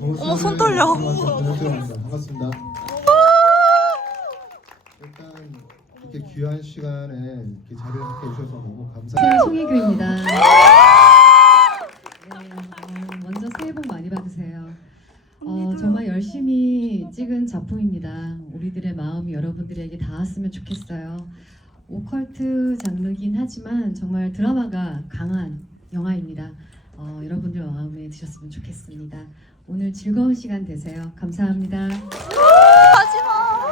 어머, 손 떨려. 반갑습니다. 일단 이렇게 귀한 시간에 이렇게 자리를 함께 해주셔서 너무 감사합니다. 송혜교입니다. 네, 어, 먼저 새해 복 많이 받으세요. 어, 정말 열심히 찍은 작품입니다. 우리들의 마음이 여러분들에게 닿았으면 좋겠어요. 오컬트 장르긴 하지만 정말 드라마가 강한 영화입니다. 어, 여러분들 마음에 드셨으면 좋겠습니다. 오늘 즐거운 시간 되세요. 감사합니다. 하지마.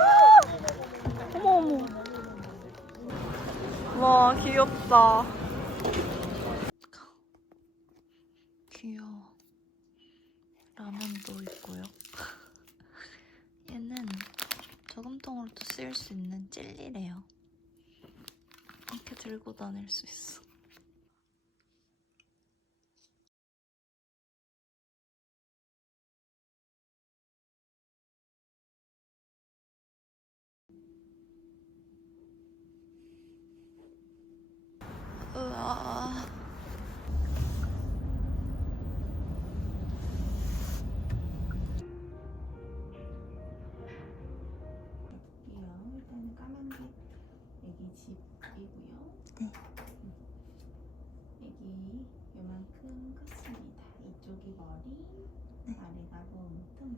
어머 어머. 와 귀엽다. 귀여워. 라면도 있고요. 얘는 저금통으로도 쓰일 수 있는 젤리래요. 이렇게 들고 다닐 수 있어.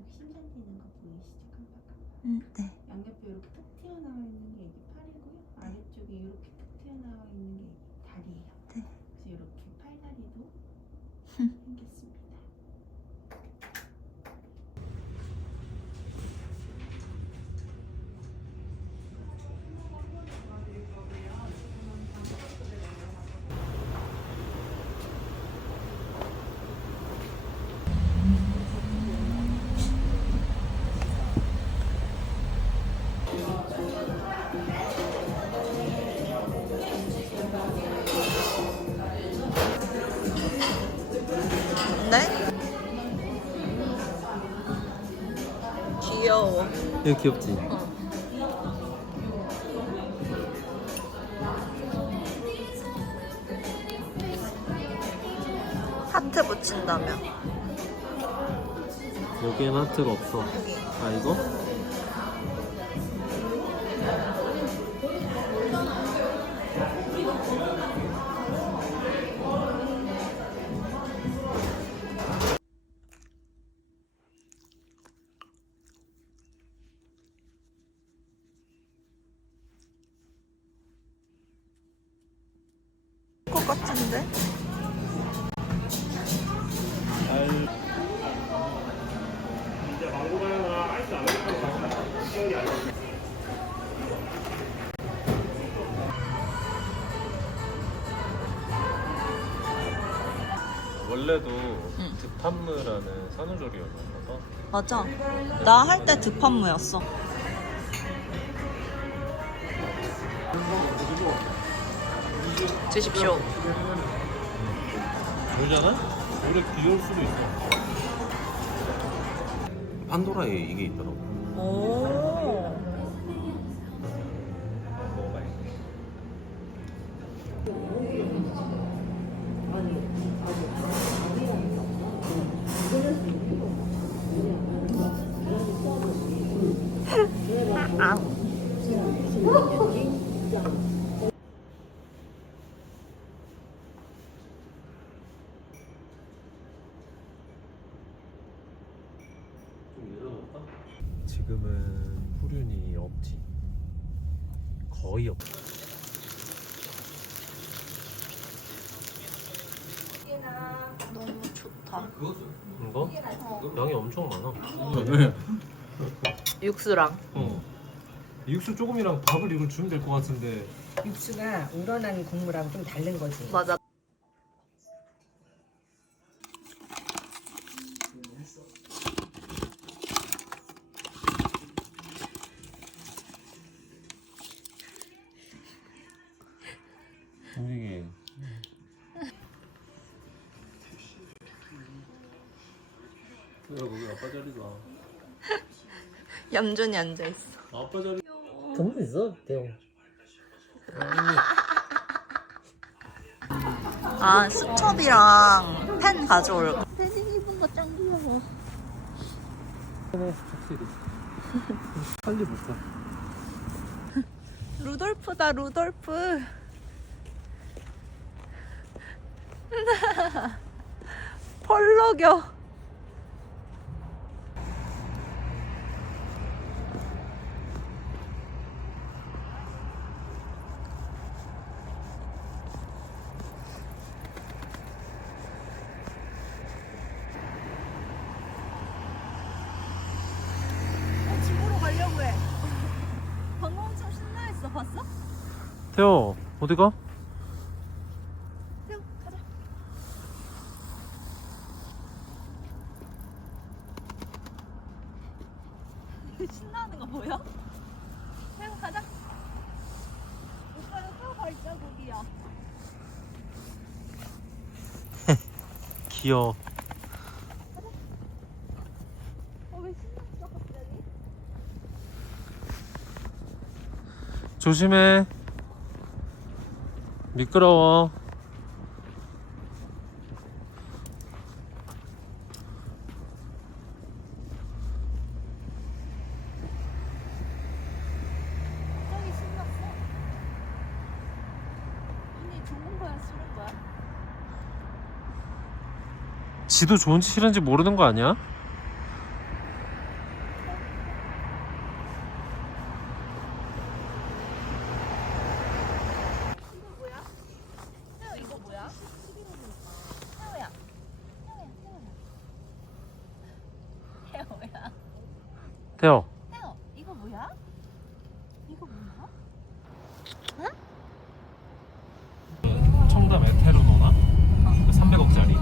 심장 뛰는 거 보이시죠? 깜빡깜빡. 음, 네. 이거 귀엽지? 하트 붙인다며. 여기엔 하트가 없어. 여기. 아 이거? 것 같은데? 원래도 득판무라는 산후조리였나 봐. 맞아. 나 할 때 득판무였어. 드십시오. 그러잖아? 오래 귀여울 수도 있어. 판도라에 이게 있더라고. 오. 먹어봐야지. 좀 열어볼까? 지금은 후륜이 없지. 거의 없. 너무 좋다. 이거? 양이 엄청 많아. 육수랑. 어. 육수 조금이랑 밥을 이걸 주면 될 것 같은데. 육수가 우러난 국물하고 좀 다른 거지. 맞아. 야 거기 아빠 자리가 얌전히 앉아 있어. 아빠 자리 그만 있어, 대용. 아, 수첩이랑 펜 가져올 거. 패딩 입은 거 짱 귀여워. 확실히 빨리 못가 루돌프다 루돌프 펄럭여 어, 집으로 가려고 해 방금 엄청 신나했어 봤어? 태호 어디 가? 태우 가자. 신나는 거 보여? 태우 가자. 오빠는 태우 발자국이야. 귀여워 어왜 신났어 갑자기? 조심해 미끄러워 갑자기 신났어. 언니 좋은 거야 싫은 거야? 지도 좋은지 싫은지 모르는 거 아니야? 이거 뭐야? 태우 이거 뭐야? 태우야. 태우야 태우야. 태우야. 태호 태우 이거 뭐야? 이거 뭐야? 청담 에테르노나 300억짜리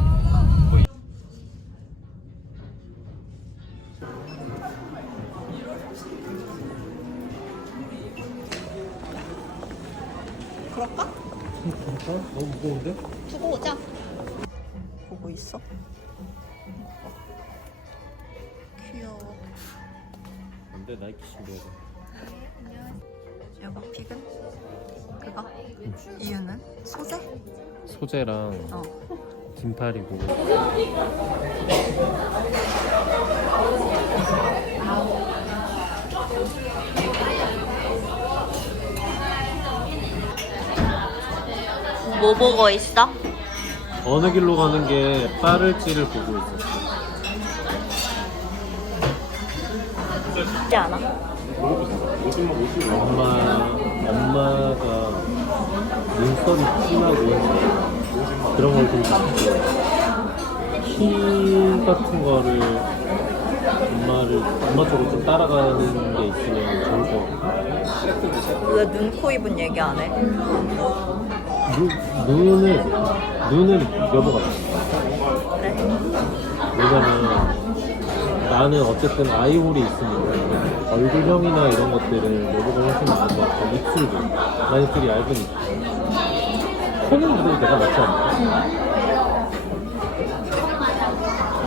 그럴까? 그럴까? 너무 무거운데? 두고 오자. 보고 있어? 귀여워. 안돼 나이키 신겨야 돼 이거 픽은? 그거? 이유는? 소재? 소재랑 어. 긴팔이고 뭐 보고 있어? 어느 길로 가는 게 빠를지를 보고 있었어 쉽지 않아? 엄마 엄마가 눈썹이 진하고 그런 걸좀 키 같은 거를 엄마를 엄마 쪽으로 좀 따라가는 게 있으면 좋을 것 같고 왜 눈, 코, 입은 얘기 안 해? 눈, 눈은 눈은 여보가 봐. 그래? 왜냐면 나는 어쨌든 아이홀이 있으니까 얼굴형이나 이런 것들은 여보가 훨씬 나은 것 같고 입술도. 난 입술이 얇으니까. 코는 그래도 내가 낫지 않나?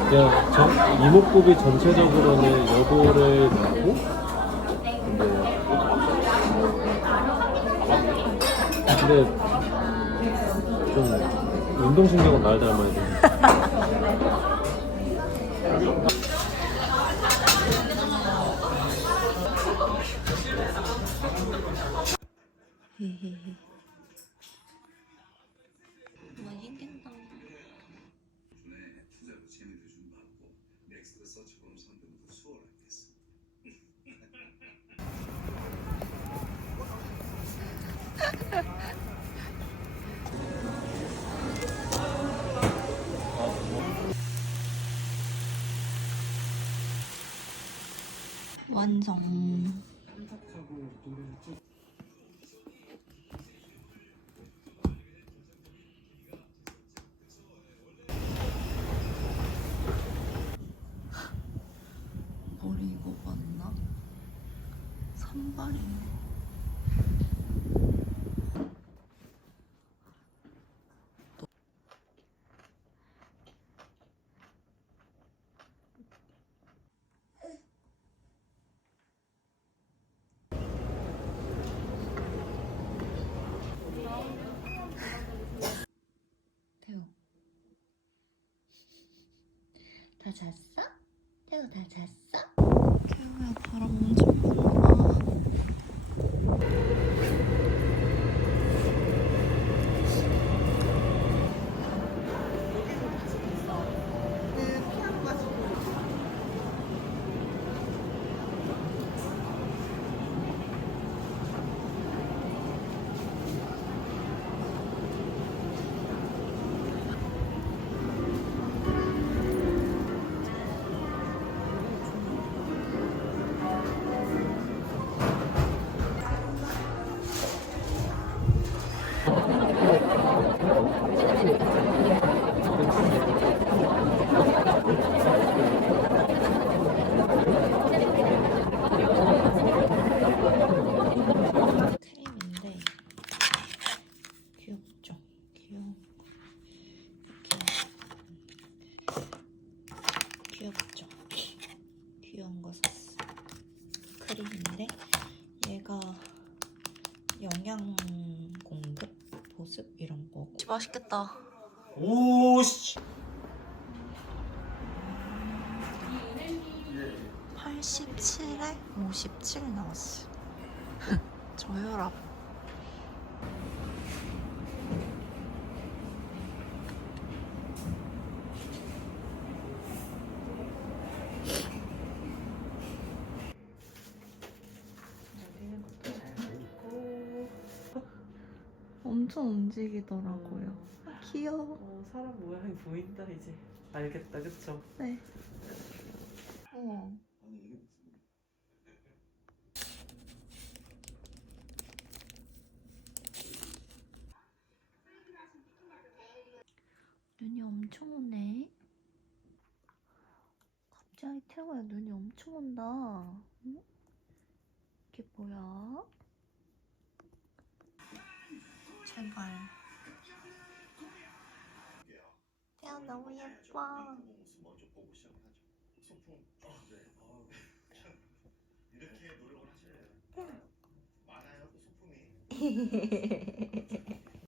그냥 전, 이목구비 전체적으로는 여보를 낳고 근데 근데 좀 운동신경은 날 닮아야 돼 맛있겠다. 완성. 이거 맞나? 산발이네. 태호. 다 잤어? 태호 다 잤어? 태우야 바람 엄청 분다. 보습 이런 거. 맛있겠다. 오씨 87에 57 나왔어. 저혈압. 여기는 것도 잘 보이고. 엄청 움직이더라고요. 아, 귀여워. 어, 사람 모양이 보인다 이제 알겠다 그쵸? 네. 우와. 눈이 엄청 오네. 갑자기 태호야 눈이 엄청 온다. 응? 이게 뭐야? 제발. 태호 너무 예뻐. 이렇게 노력을 하시네요. 많아요, 또 소품이.